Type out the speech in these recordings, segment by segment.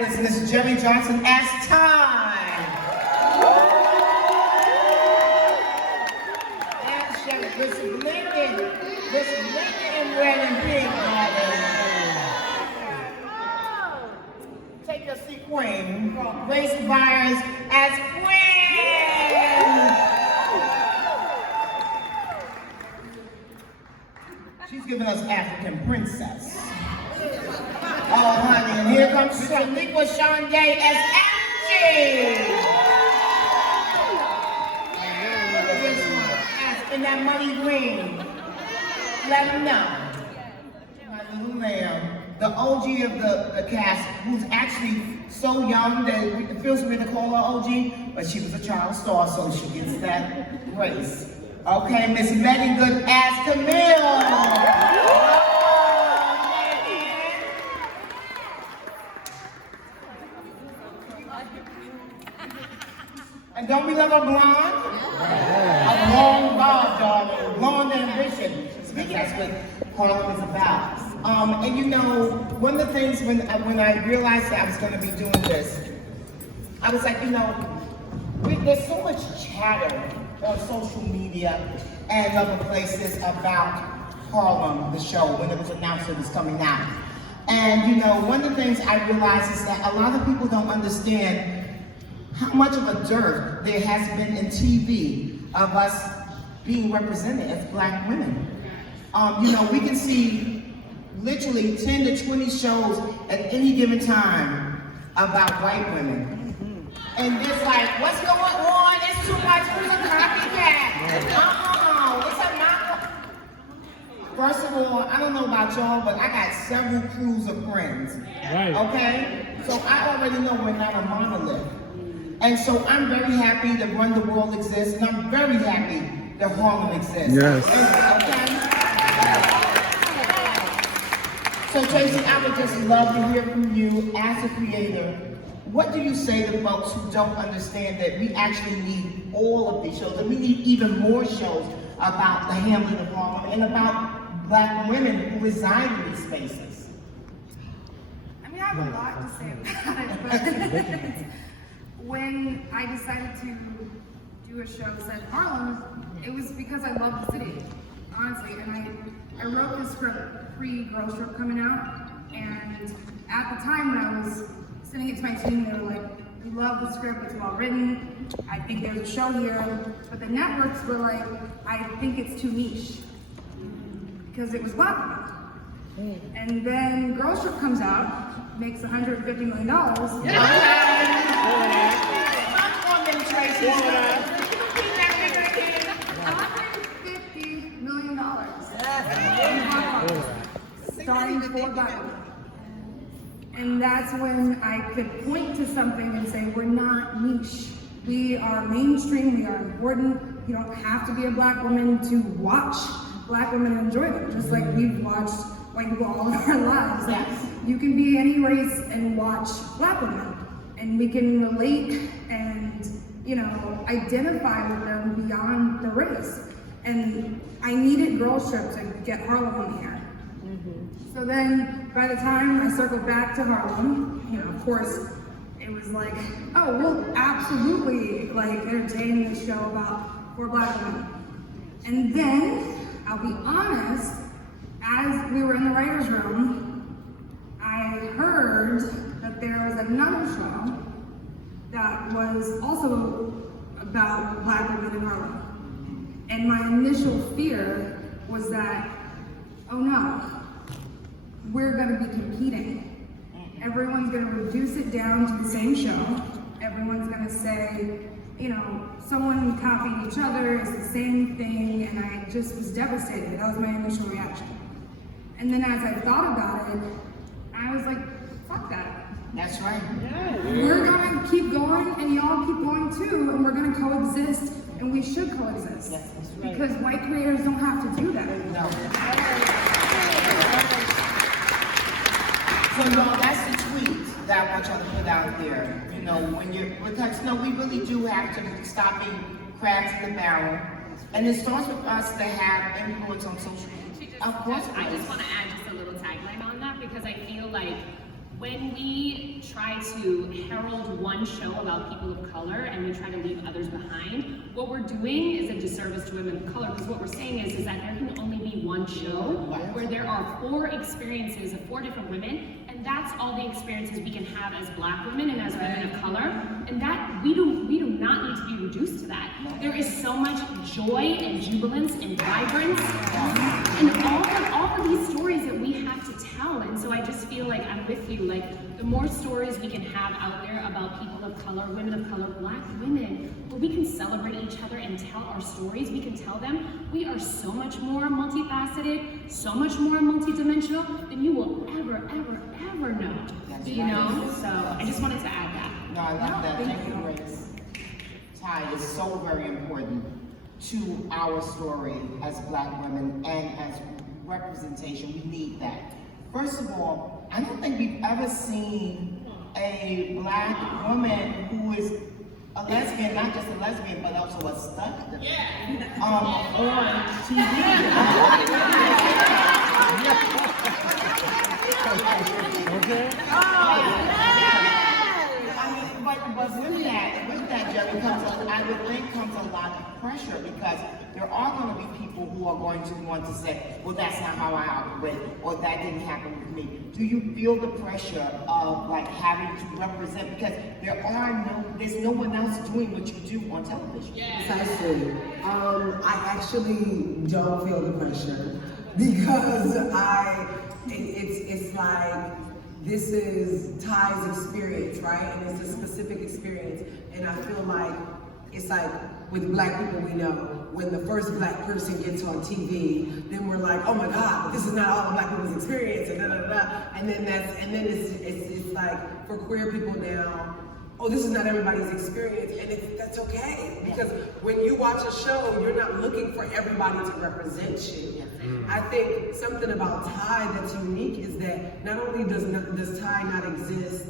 fabulous Miss Jerrie Johnson as time. And Chef Miss Meagan in red and pink, darling. Take your seat, Quinn. Grace Byers as Quinn. She's giving us African princess. Oh, honey, and here comes Shoniqua Shandai as Angie. Look at this one, in that money green. Let them know. My little lamb, the OG of the cast, who's actually so young that it feels weird to call her OG, but she was a child star, so she gets that grace. Okay, Miss Meagan Good as Camille. And don't we love a blonde? A long bob, darling. Blonde ambition. That's what Harlem is about. And you know, one of the things when I realized that I was going to be doing this, I was like, you know, there's so much chatter on social media and other places about Harlem, the show, when it was announced it was coming out. And you know, one of the things I realized is that a lot of people don't understand how much of a dearth there has been in TV of us being represented as Black women. You know, we can see literally 10 to 20 shows at any given time about white women. And it's like, what's going on? It's too much. Who's a copycat? It's a not. First of all, I don't know about y'all, but I got several crews of friends. Right. Okay? So I already know we're not a monolith. And so I'm very happy that Run the World exists, and I'm very happy that Harlem exists. Yes. Okay? So Tracy, I would just love to hear from you as a creator. What do you say to folks who don't understand that we actually need all of these shows, and we need even more shows about the Hamlet of Harlem and about Black women who reside in these spaces? I mean, I have a lot to say about it, but when I decided to do a show set in Harlem, it was because I love the city, honestly. And I wrote this script pre-Girls Trip coming out, and at the time when I was sending it to my team, they were like, "We love the script, it's well written, I think there's a show here." But the networks were like, "I think it's too niche," because it was Black women. And then Girls Trip comes out, makes $150 million. $150 million. Starting for Black women. And that's when I could point to something and say, we're not niche. We are mainstream, we are important. You don't have to be a Black woman to watch Black women and enjoy them, just like we've watched white people all of our lives. Yes. You can be any race and watch Black women, and we can relate and, you know, identify with them beyond the race. And I needed Girls Trip to get Harlem in here. So then, by the time I circled back to Harlem, you know, of course, it was like, oh, we'll absolutely like entertain this show about 4 Black women. And then, I'll be honest, as we were in the writer's room, I heard that there was another show that was also about Black women in Harlem. And my initial fear was that, oh no, we're gonna be competing. Everyone's gonna reduce it down to the same show. Everyone's gonna say, you know, someone copied each other, it's the same thing, and I just was devastated. That was my initial reaction. And then as I thought about it, I was like, fuck that. That's right. We're gonna keep going, and y'all keep going too, and we're gonna coexist, and we should coexist. Yes, that's right. Because white creators don't have to do that. No. So y'all, that's the tweet that I want y'all to put out there. You know, when you're, because no, we really do have to stop being crabs in the barrel. And it starts with us to have influence on social media. Of course, I just want to add just a little tagline on that, because I feel like when we try to herald one show about people of color and we try to leave others behind, what we're doing is a disservice to women of color, because what we're saying is that there can only be one show where there are 4 experiences of 4 different women, and that's all the experiences we can have as Black women and as women of color, and that we do not need to be reduced to that. There is so much joy and jubilance and vibrance and all of these stories that we have to tell. And so I just feel like I'm with you. Like, the more stories we can have out there about people of color, women of color, Black women, where we can celebrate each other and tell our stories, we can tell them we are so much more multifaceted, so much more multidimensional than you will ever know. You know? So I just wanted to add that. No, I love that. Thank you, Grace. Ty is so very important to our story as Black women and as representation. We need that. First of all, I don't think we've ever seen a Black woman who is a lesbian, not just a lesbian, but also a stud, on TV. But with that, Jerrie, I would think comes a lot of pressure, because there are going to be people who are going to want to say, well, that's not how I operate, or that didn't happen with me. Do you feel the pressure of like having to represent, because there's no one else doing what you do on television? Precisely. I actually don't feel the pressure, because it's like, this is Ty's experience, right? And it's a specific experience. And I feel like it's like with Black people, we know when the first Black person gets on TV, then we're like, oh my God, this is not all Black people's experience, and da da da. And then it's like for queer people now, oh, this is not everybody's experience, and that's okay, because when you watch a show, you're not looking for everybody to represent you. I think something about Ty that's unique is that not only does Ty not exist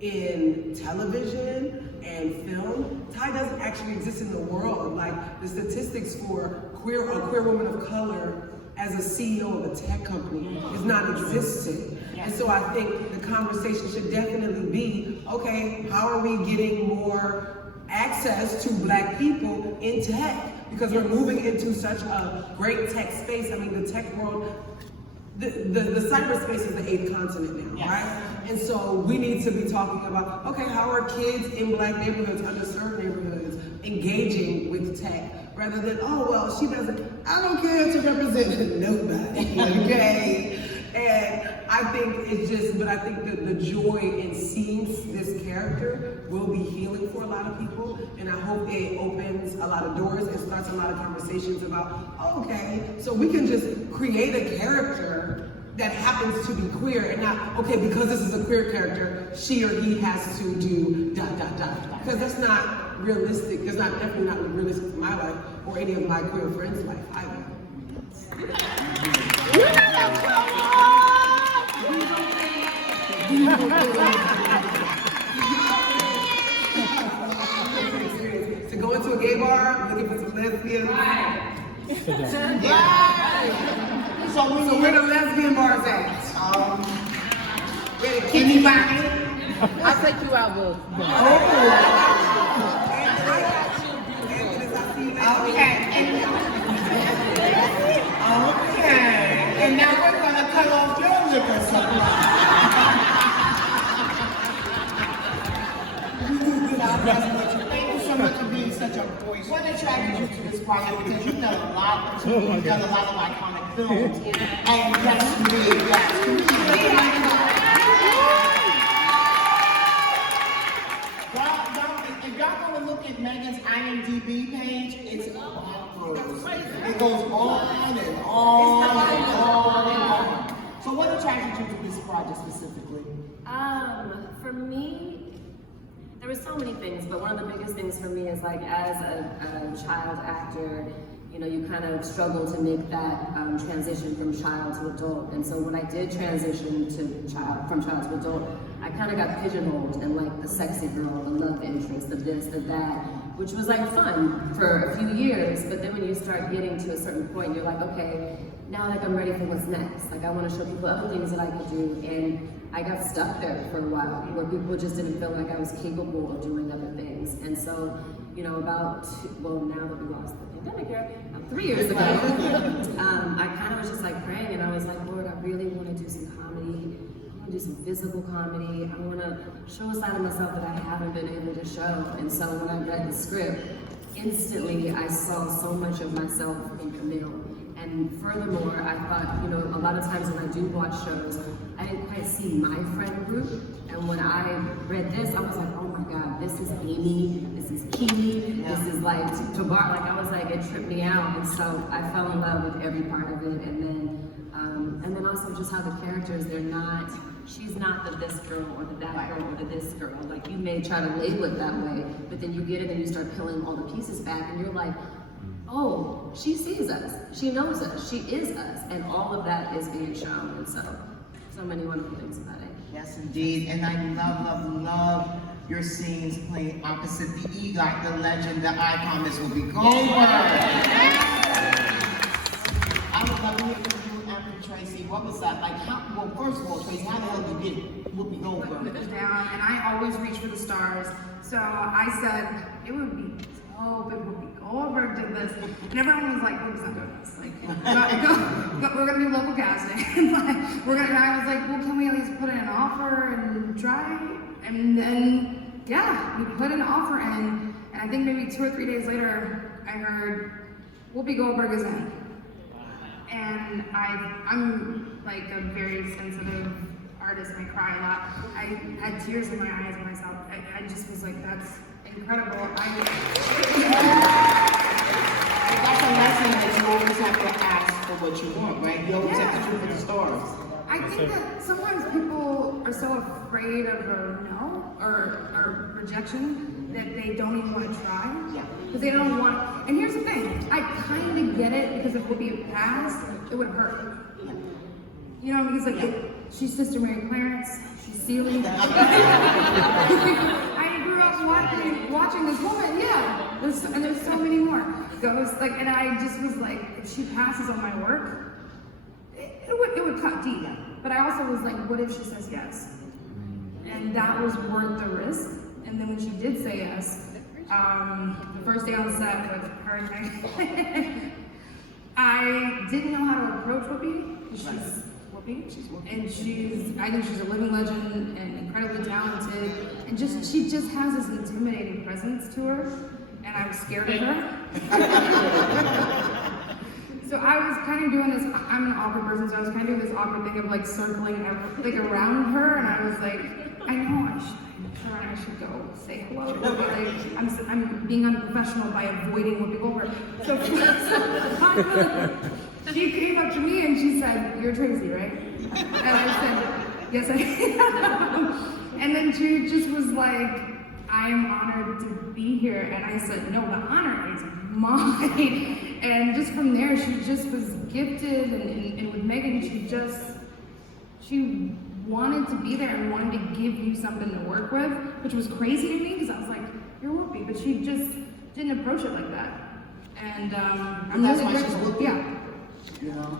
in television and film, Ty doesn't actually exist in the world. Like, the statistics for a queer woman of color as a CEO of a tech company is not existing. And so I think the conversation should definitely be, okay, how are we getting more access to Black people in tech? Because we're moving into such a great tech space. I mean, the tech world, the cyberspace is the 8th continent now, right? And so we need to be talking about, okay, how are kids in Black neighborhoods, underserved neighborhoods, engaging with tech? Rather than, oh, well, she doesn't, I don't care to represent nobody, okay? And I think it's just, but I think that the joy in seeing this character will be healing for a lot of people. And I hope it opens a lot of doors and starts a lot of conversations about, oh, okay, so we can just create a character that happens to be queer and not, okay, because this is a queer character, she or he has to do ... Because that's not realistic. That's definitely not realistic for my life or any of my queer friends' life either. To go into a gay bar looking for some lesbians. So where the lesbian bars at? Where the kitty bar? I'll take you out, Will. Okay. And now we're gonna cut off your liquor supply. Thank you so much for being such a voice. What attracted you to this project? Because you've done a lot. You've done a lot of iconic films. And yes, you did. Yes, you did. If y'all gonna look at Meagan's IMDb page, it's bonkers. It goes on and on and on and on. So what attracted you to this project specifically? For me, there were so many things, but one of the biggest things for me is like as a child actor, you know, you kind of struggle to make that transition from child to adult. And so when I did transition from child to adult, I kind of got pigeonholed in like the sexy girl, the love interest, the this, the that. which was like fun for a few years, but then when you start getting to a certain point, you're like, okay, now like I'm ready for what's next. Like I want to show people other things that I could do, and I got stuck there for a while, where people just didn't feel like I was capable of doing other things. And so, you know, now that we lost the pandemic here, 3 years ago, I kind of was just like praying, and I was like, Lord, I really want to do some comedy. I want to do some physical comedy. I want to show a side of myself that I haven't been able to show. And so when I read the script, instantly I saw so much of myself in Camille. And furthermore, I thought, you know, a lot of times when I do watch shows, I didn't quite see my friend group. And when I read this, I was like, oh my God, this is Amy, this is Key, this is like Tabar. Like I was like, it tripped me out. And so I fell in love with every part of it. And then also just how the characters, she's not the this girl or the that girl or the this girl. Like you may try to label it that way, but then you get it and you start peeling all the pieces back and you're like, oh, she sees us, she knows us, she is us, and all of that is being shown, and so many wonderful things about it. Yes, indeed, and I love your scenes playing opposite the EGOT, the legend, the icon, Miss Whoopi Goldberg. I would love to hear from you after Tracy. What was that like? Well, first of all, Tracy, how the hell did you get Whoopi Goldberg? Down, and I always reach for the stars. So I said it would be so if Whoopi Goldberg did this, and everyone was like, "Who's not doing this? Like, we're gonna do local casting." And I was like, "Well, can we at least put in an offer and try?" And then, yeah, we put an offer in, and I think maybe 2 or 3 days later, I heard Whoopi Goldberg is in. And I'm like a very sensitive artist, and I cry a lot. I had tears in my eyes myself. I just was like, that's incredible. That's a lesson that you always have to ask for what you want, right? You always have to shoot for the stars. I think that sometimes people are so afraid of a no or rejection that they don't even want to try. Yeah. Because they don't want. And here's the thing, I kind of get it because if Whoopi passed, it would hurt. You know, because like she's Sister Mary Clarence, she's Celie. I grew up watching this woman. Yeah, there's so many more. Ghosts, like, and I just was like, if she passes on my work, it would cut deep. But I also was like, what if she says yes? And that was worth the risk. And then when she did say yes, the first day on set with her and I didn't know how to approach Whoopi. She's Whoopi. And I think she's a living legend and incredibly talented. And she just has this intimidating presence to her. And I was scared of her. So I was kind of doing this, I'm an awkward person, so I was kind of doing this awkward thing of like circling like around her, and I was like, I know I should go say hello, but like, I'm being unprofessional by avoiding Whoopi Goldberg. So she came up to me and she said, "You're Tracy, right?" And I said, "Yes, I am." And then she just was like, "I am honored to be here." And I said, "No, the honor is mine." And just from there, she just was gifted, and with Meagan, she wanted to be there and wanted to give you something to work with, which was crazy to me because I was like, "You're Whoopi," but she just didn't approach it like that. And I'm that's really why she's grateful. Whoopi. Yeah. You know?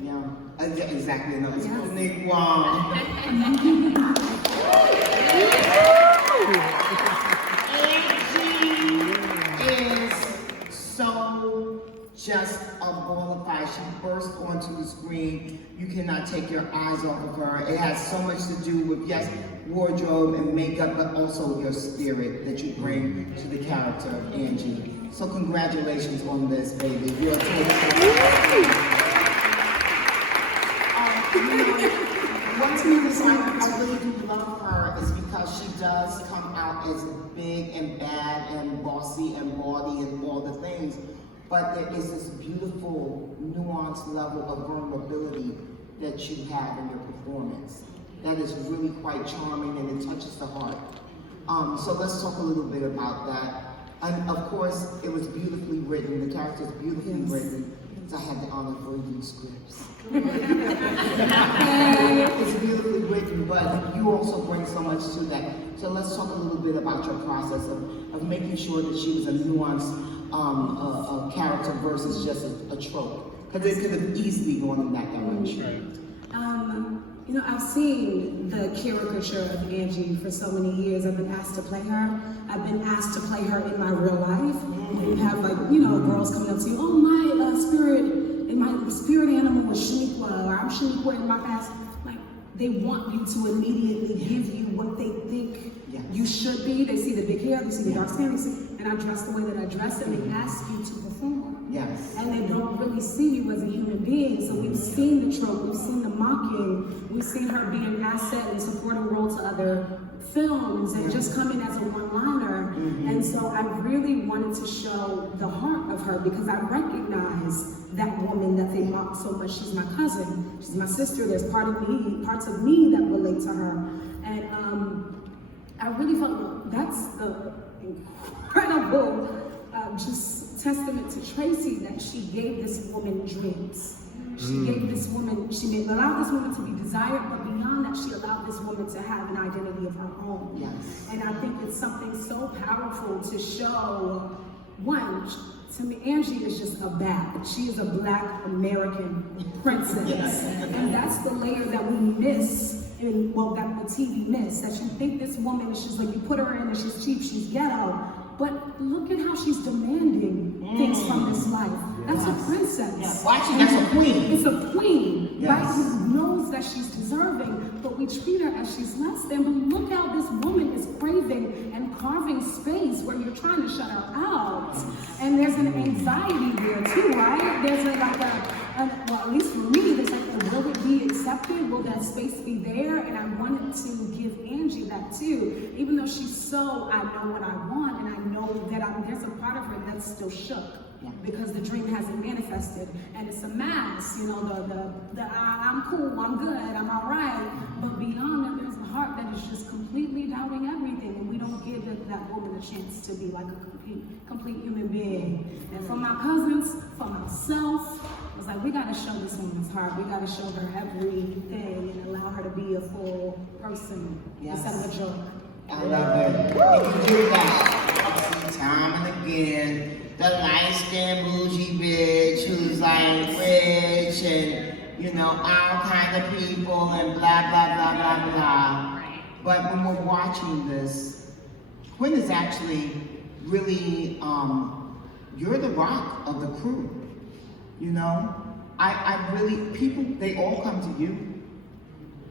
Yeah. Exactly. No, it's Shoniqua. Angie is so just a ball of fire. She burst onto the screen. You cannot take your eyes off of her. It has so much to do with, yes, wardrobe and makeup, but also your spirit that you bring to the character of Angie. So congratulations on this, baby. You're one thing I really do love her is because she does come out as big and bad and bossy and bawdy and all the things, but there is this beautiful, nuanced level of vulnerability that you have in your performance that is really quite charming and it touches the heart. So let's talk a little bit about that. And of course, it was beautifully written. The character is beautifully written. So I had the honor of reading scripts. It's beautifully written, but you also bring so much to that. So let's talk a little bit about your process of making sure that she was a nuanced character versus just a trope. Because it could have easily gone in that direction. You know, I've seen the caricature of Angie for so many years. I've been asked to play her. I've been asked to play her in my real life. When you have, like, you know, girls coming up to you, oh, my spirit animal was Shoniqua, or I'm Shoniqua in my past. Like, they want you to immediately give you what they think you should be. They see the big hair, they see the dark skin, they see, and I dress the way that I dress, and they ask you to perform. Yes. And they don't really see you as a human being. So we've seen the trope, we've seen the mocking, we've seen her be an asset and supporting role to other films and just come in as a one-liner. And so I really wanted to show the heart of her because I recognize that woman that they mock so much. She's my cousin, she's my sister. There's parts of me that relate to her. And I really felt that's the incredible just testament to Tracy that she gave this woman dreams. She gave this woman, allowed this woman to be desired, but beyond that, she allowed this woman to have an identity of her own. Yes. And I think it's something so powerful to show. One, to me, Angie is just a bad. She is a Black American princess. And that's the layer that we miss, that the TV missed. That you think this woman, she's like, you put her in and she's cheap, she's ghetto. But look at how she's demanding things from this life. That's a princess. Yes. Well, actually, that's a queen. It's a queen, Yes. right? Who knows that she's deserving, but we treat her as she's less than. But look how this woman is craving and carving space where you're trying to shut her out. And there's an anxiety there too, right? There's well, at least for me, there's like, will it be accepted? Will that space be there? And I wanted to give Angie that too. Even though she's so, I know what I want, and I know that there's a part of her that's still shook. Because the dream hasn't manifested, and it's a mask, you know, I'm cool, I'm good, I'm all right, but beyond that, there's a heart that is just completely doubting everything, and we don't give that woman a chance to be like a complete human being. And for my cousins, for myself, I was like, we gotta show this woman's heart, we gotta show her everything, and allow her to be a full person instead of a joke. I love it. And you do that time and again. The light-skinned bougie bitch who's like rich and, you know, all kind of people and blah, blah, blah, blah, blah. But when we're watching this, Quinn is actually really, you're the rock of the crew. You know, I really, people, they all come to you,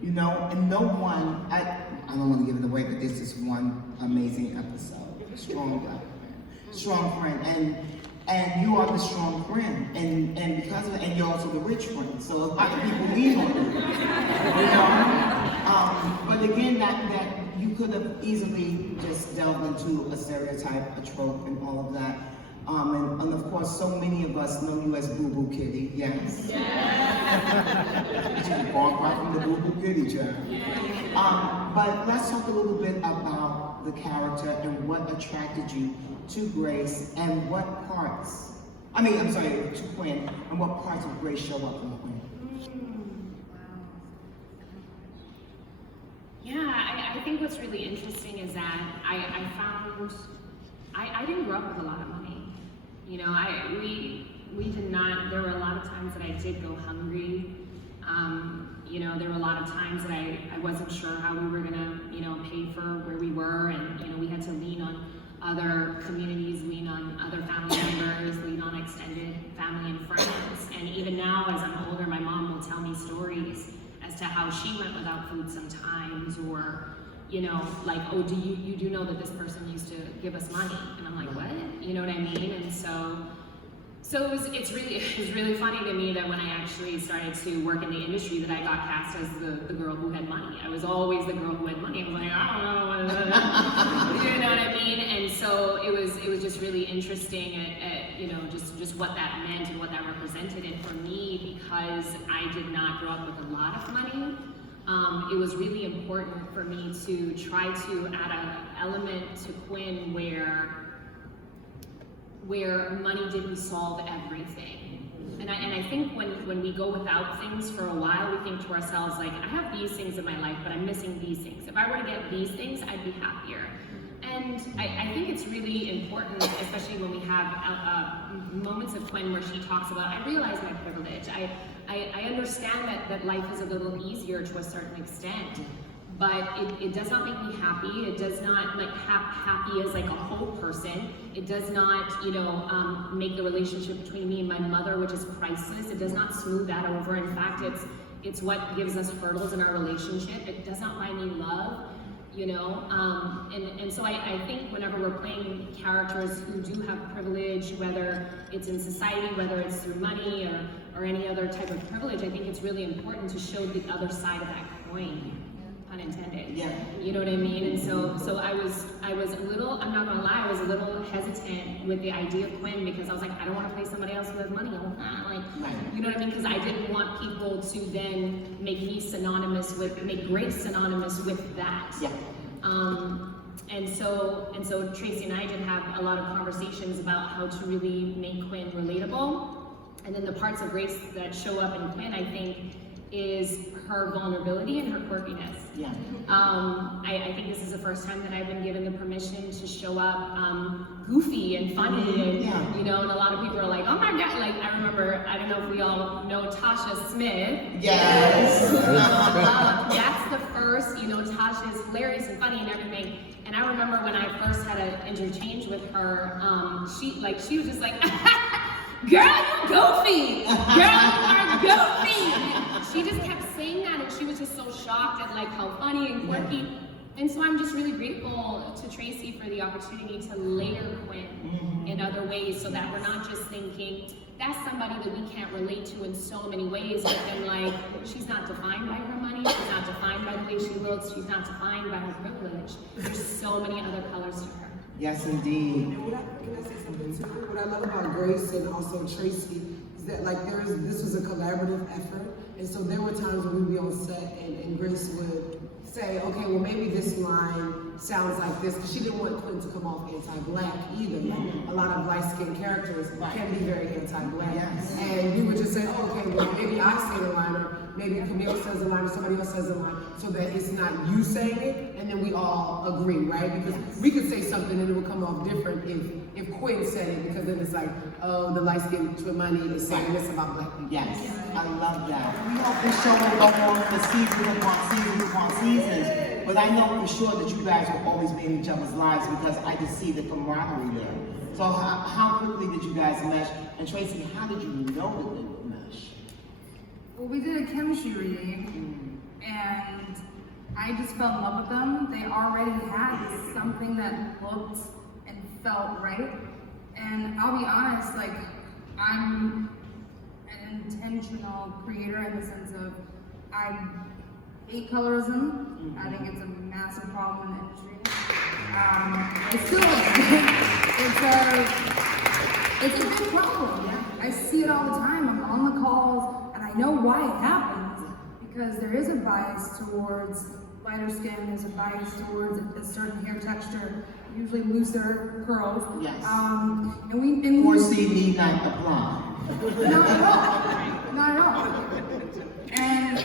you know, and no one, I don't want to give it away, but this is one amazing episode. Strong friend, and you are the strong friend, and because of, and you're also the rich friend. So a lot of people lean on you, you know. But again, that you could have easily just delved into a stereotype, a trope, and all of that. And of course, so many of us know you as Boo Boo Kitty. Yes. You walk right from the Boo Boo Kitty chair. But let's talk a little bit about the character and what attracted you to Grace and what parts, to Quinn, and what parts of Grace show up in Quinn. Yeah, I think what's really interesting is that I found, I didn't grow up with a lot of money. You know, we did not, there were a lot of times that I did go hungry. You know, there were a lot of times that I wasn't sure how we were gonna, you know, pay for where we were, and, you know, we had to lean on other communities, lean on other family members, lean on extended family and friends. And even now, as I'm older, my mom will tell me stories as to how she went without food sometimes, or, you know, like, oh, you do know that this person used to give us money? And I'm like, what? You know what I mean? And so it's really funny to me that when I actually started to work in the industry, that I got cast as the girl who had money. I was always the girl who had money. I was like, I don't know, you know what I mean? And so it was just really interesting at you know, just what that meant and what that represented. And for me, because I did not grow up with a lot of money, it was really important for me to try to add an element to Quinn where money didn't solve everything. And I think when we go without things for a while, we think to ourselves, like, I have these things in my life, but I'm missing these things. If I were to get these things, I'd be happier. And I think it's really important, especially when we have moments of Quinn where she talks about, I realize my privilege. I understand that life is a little easier to a certain extent, but it does not make me happy. It does not like happy as like a whole person. It does not, make the relationship between me and my mother, which is priceless. It does not smooth that over. In fact, it's what gives us hurdles in our relationship. It does not buy me love. And so I think whenever we're playing characters who do have privilege, whether it's in society, whether it's through money or any other type of privilege, I think it's really important to show the other side of that coin, pun intended. Yeah. You know what I mean? And so I was a little, I'm not gonna lie, I was a little hesitant with the idea of Quinn because I was like, I don't want to play somebody else who has money all the time. Like, you know what I mean? Because I didn't want people to then make me make Grace synonymous with that. Yeah. And so Tracy and I did have a lot of conversations about how to really make Quinn relatable. And then the parts of Grace that show up in Quinn, I think, is her vulnerability and her quirkiness. Yeah. I think this is the first time that I've been given the permission to show up goofy and funny, and and a lot of people are like, oh my God, like I remember, I don't know if we all know Tasha Smith. Yes. That's the first, Tasha is hilarious and funny and everything. And I remember when I first had an interchange with her, she was just like, girl, you goofy! Girl, you are goofy! She just kept saying that, and she was just so shocked at like how funny and quirky. And so I'm just really grateful to Tracy for the opportunity to layer Quinn in other ways, so that we're not just thinking that's somebody that we can't relate to in so many ways, but then like she's not defined by her money, she's not defined by the way she looks, she's not defined by her privilege. There's so many other colors to her. Yes, indeed. And can I say something too? What I love about Grace and also Tracy is that like this was a collaborative effort, and so there were times when we'd be on set and Grace would say, okay, well maybe this line sounds like this, because she didn't want Quinn to come off anti-black either. Like, a lot of light-skinned characters can be very anti-black. Yes. And we would just say, oh, okay, well maybe I say the line, or maybe Camille says the line, or somebody else says the line, so that it's not you saying it, and then we all agree, right? Because we could say something and it would come off different if Quinn said it, because then it's like, oh, the light-skinned money is saying this about black people. Yes, I love that. We hope this show will go on for season upon seasons, but I know for sure that you guys will always be in each other's lives because I just see the camaraderie there. So how quickly did you guys mesh? And Tracy, how did you know that they would mesh? Well, we did a chemistry reading, and I just fell in love with them. They already had something that looked and felt right. And I'll be honest, like, I'm an intentional creator in the sense of I hate colorism. I think it's a massive problem in the industry. It still is. It's a big problem. I see it all the time. I'm on the calls, and I know why it happens, because there is a bias towards lighter skin, there's a bias towards a certain hair texture, usually looser curls. Yes. And we 4C need not apply. not at all. Not at all. And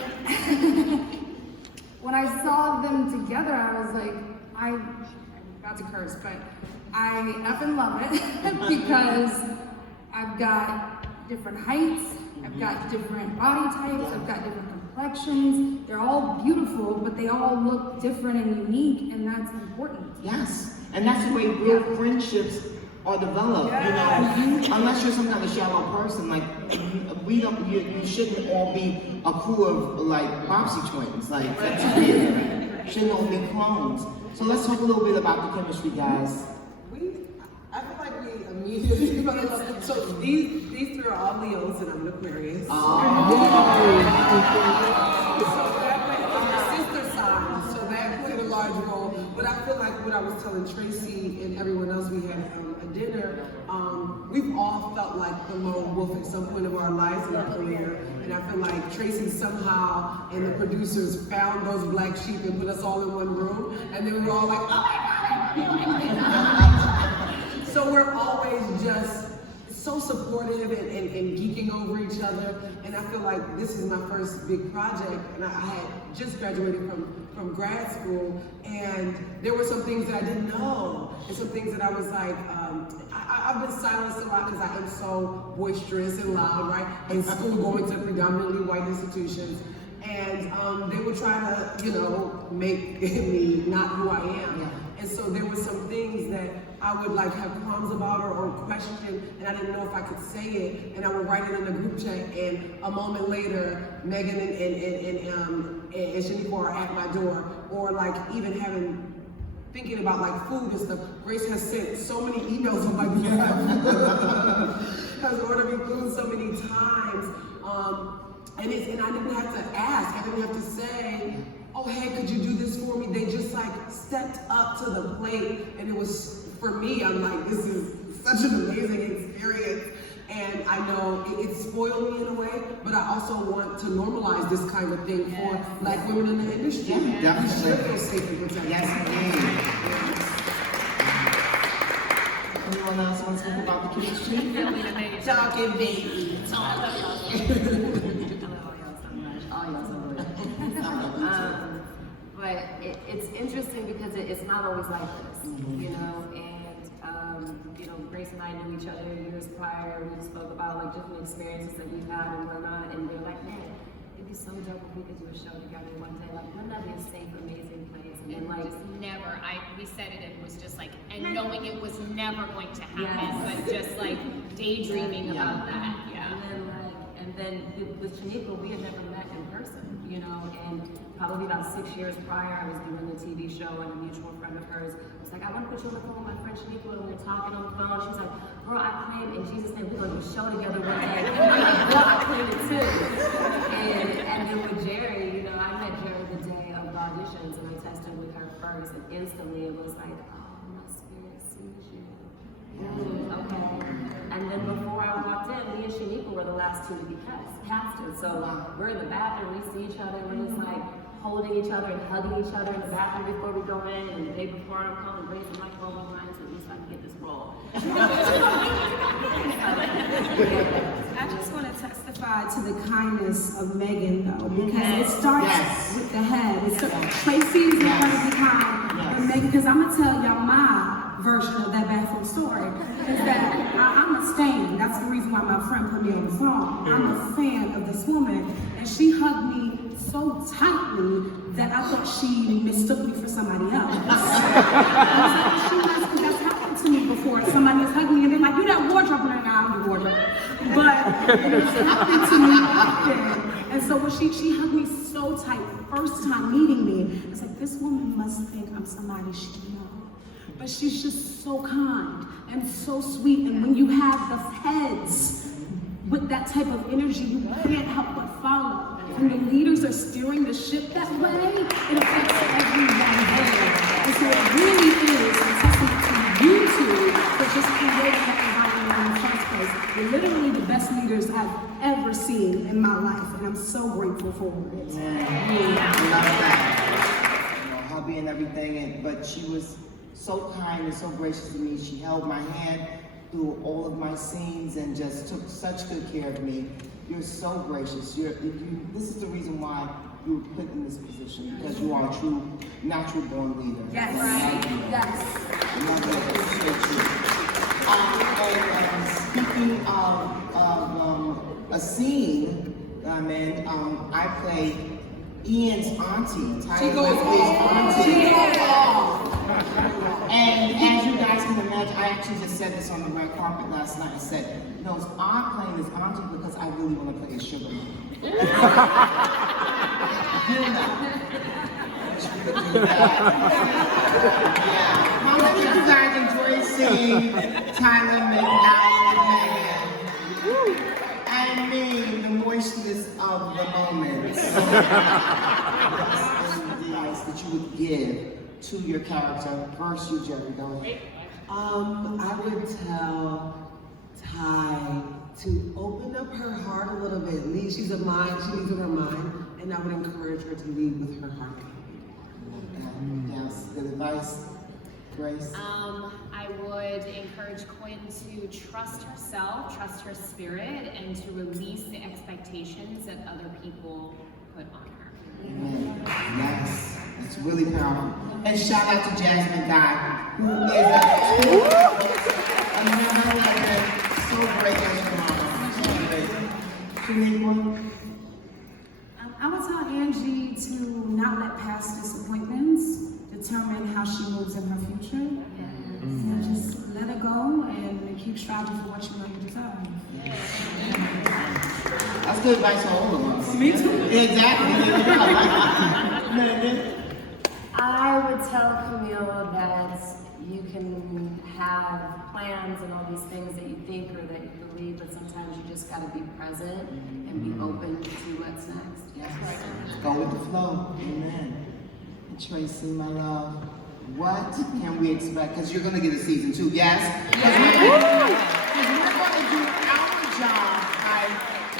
when I saw them together, I was like, I'm about to curse, but I effing love it because I've got different heights, I've got different body types, I've got different complexions. They're all beautiful, but they all look different and unique, and that's important. Yes, and that's the way real friendships are developed. Unless you're some kind of shallow person, like you shouldn't all be a crew of like Bobsy twins. Like that's weird. Shouldn't all be clones. So let's talk a little bit about the chemistry, guys. I feel like we immediately so these three are all Leos and I'm an Aquarius. So that went on the sister side, so that played a large role. But I feel like what I was telling Tracy and everyone else we had a dinner, we've all felt like the lone wolf at some point of our lives in our career. And I feel like Tracy somehow and the producers found those black sheep and put us all in one room. And then we were all like, oh my God. So we're always just so supportive and geeking over each other. And I feel like this is my first big project, and I had just graduated from grad school, and there were some things that I didn't know, and some things that I was like, I've been silenced a lot because I am so boisterous and loud, right? In school, going to predominantly white institutions. And they would try to, you know, make me not who I am. Yeah. And so there were some things that I would like have qualms about or question, and I didn't know if I could say it, and I would write it in the group chat, and a moment later, Meagan and Shoniqua are at my door, or like even thinking about like food and stuff. Grace has sent so many emails on my behalf, has ordered me food so many times. And I didn't have to ask, I didn't have to say, oh hey, could you do this for me? They just like stepped up to the plate, and it was, for me, I'm like, this is such an amazing experience. And I know it spoiled me in a way, but I also want to normalize this kind of thing for Black women in the industry. Yeah, definitely. We should feel safe and protected. Yes, indeed. Anyone else want to talk about the chemistry? Talking baby. But it's interesting because it's not always like this, you know, and you know, Grace and I knew each other years prior. We spoke about like different experiences that we've had and whatnot, and we're like, man, it'd be so dope if we could do a show together one day. Like, wouldn't that be a safe, amazing place? And then, like, just never, we said it and it was just like, and knowing it was never going to happen, but just like daydreaming about that, And then with Shoniqua, we had never met in person, you know, and probably about 6 years prior, I was doing a TV show, and a mutual friend of hers was like, I want to put you on the phone with my friend Shoniqua, and we were talking on the phone. She was like, girl, I claim in Jesus' name, we're going to do a show together one day. And I'm like, girl, I claim it too. And then with Jerrie, you know, I met Jerrie the day of the auditions, and I tested with her first, and instantly it was like, oh, my spirit sees you. Okay. And then before I walked in, me and Shoniqua were the last two to be casted. So we're in the bathroom, we see each other, and we're just like holding each other and hugging each other in the bathroom before we go in. And the day before I'm calling Grace, I'm like, oh, my mind, so at least I can get this role. I just want to testify to the kindness of Meagan, though, because it starts with the head. It's Tracy's going to be kind, and Meagan, because I'm going to tell y'all my version of that bathroom story, is that I'm a stan. That's the reason why my friend put me on the phone. I'm a fan of this woman, and she hugged me so tightly that I thought she mistook me for somebody else. That's happened to me before. Somebody has hugged me and they're like, you that wardrobe? And I'm the wardrobe. But it's happened to me often. And so when she hugged me so tight, first time meeting me, it's like, this woman must think I'm somebody she knows. But she's just so kind and so sweet. And when you have the heads with that type of energy, you can't help but follow. When the leaders are steering the ship that way, it affects everyone there. And so it really is a testament to you two for just creating that environment in the first place. You're literally the best leaders I've ever seen in my life, and I'm so grateful for it. I love that. You know, hubby and everything, but she was so kind and so gracious to me. She held my hand through all of my scenes and just took such good care of me. You're so gracious. This is the reason why you were put in this position, because you are a true, natural born leader. Yes, right. Yes. And I speaking of a scene, I play Ian's auntie. She goes off. And as you guys can imagine, I actually just said this on the red carpet last night. I said, you know, I'm playing this auntie because I really want to play a sugar mama. Yeah. How many of you guys enjoy seeing Tyler McDowell and Meagan? I mean, the moistness of the moment. So, advice that you would give to your character. First, you, Jerrie, go ahead. I would tell Ty to open up her heart a little bit. She's a mind, she leads with her mind, and I would encourage her to lead with her heart. Yes, good advice. Grace? I would encourage Quinn to trust herself, trust her spirit, and to release the expectations that other people put on her. Amen. Yes, it's really powerful. And shout out to Jasmine Guy, who is another legend, so great as your mama. Shoniqua? I would tell Angie to not let past disappointments determine how she moves in her future. And just let it go and keep striving for what you know you deserve. That's good advice for all of us. Me too. Exactly. Meagan? I would tell Camille that you can have plans and all these things that you think or that you believe, but sometimes you just gotta be present and be open to what's next. Yes. Go with the flow. Amen. And Tracy, my love, what can we expect? Because you're going to get a season 2, yes? Because we're going to do our job by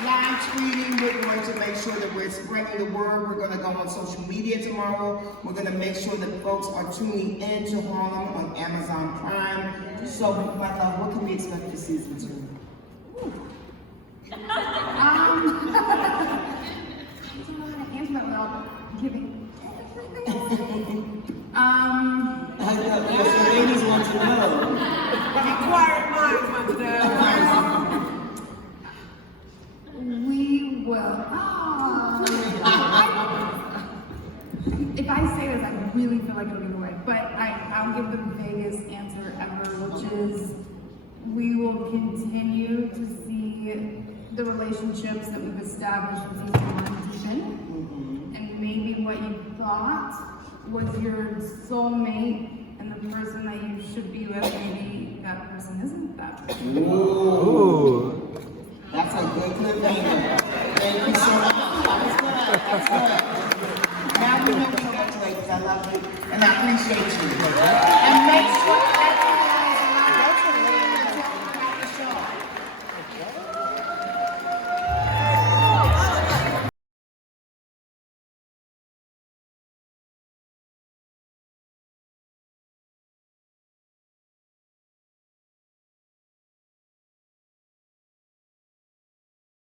live tweeting. We're going to make sure that we're spreading the word. We're going to go on social media tomorrow. We're going to make sure that folks are tuning in to Harlem on Amazon Prime. So, my love, what can we expect for season 2? I don't know how to answer that without giving. The ladies want to know. Quiet minds want to know. We will. If I say this, I really feel like it'll give away. But I'll give the vaguest answer ever, which is we will continue to see the relationships that we've established in season 1 deepen. And maybe what you thought was your soulmate and the person that you should be with, maybe that person isn't that person. Ooh. That's a good cliffhanger. Thank you so much. That's good. Now we know so much, ladies. I love you and I appreciate you. And make sure